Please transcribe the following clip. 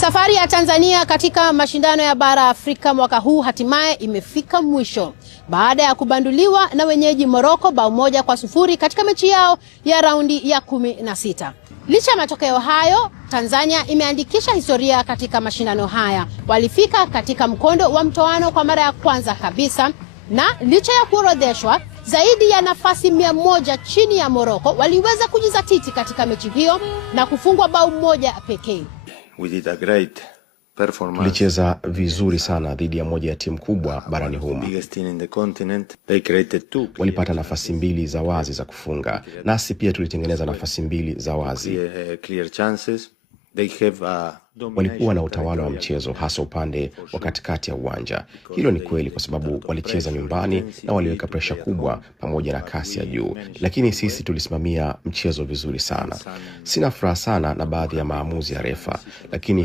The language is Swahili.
Safari ya Tanzania katika mashindano ya bara Afrika mwaka huu hatimaye imefika mwisho baada ya kubanduliwa na wenyeji Morocco bao 1-0 katika mechi yao ya raundi ya 16. Licha ya matokeo hayo, Tanzania imeandikisha historia katika mashindano haya. Walifika katika mkondo wa mtoano kwa mara ya kwanza kabisa, na licha ya kuorodheshwa zaidi ya nafasi 100 chini ya Morocco, waliweza kujizatiti katika mechi hiyo na kufungwa bao 1 pekee. Tulicheza vizuri sana dhidi ya moja ya timu kubwa barani humu. Walipata nafasi 2 za wazi za kufunga, nasi pia tulitengeneza nafasi 2 za wazi. Walikuwa na utawala wa mchezo, hasa upande wa katikati ya uwanja. Hilo ni kweli kwa sababu walicheza nyumbani na waliweka presha kubwa pamoja na kasi ya juu, lakini sisi tulisimamia mchezo vizuri sana. Sina furaha sana na baadhi ya maamuzi ya refa, lakini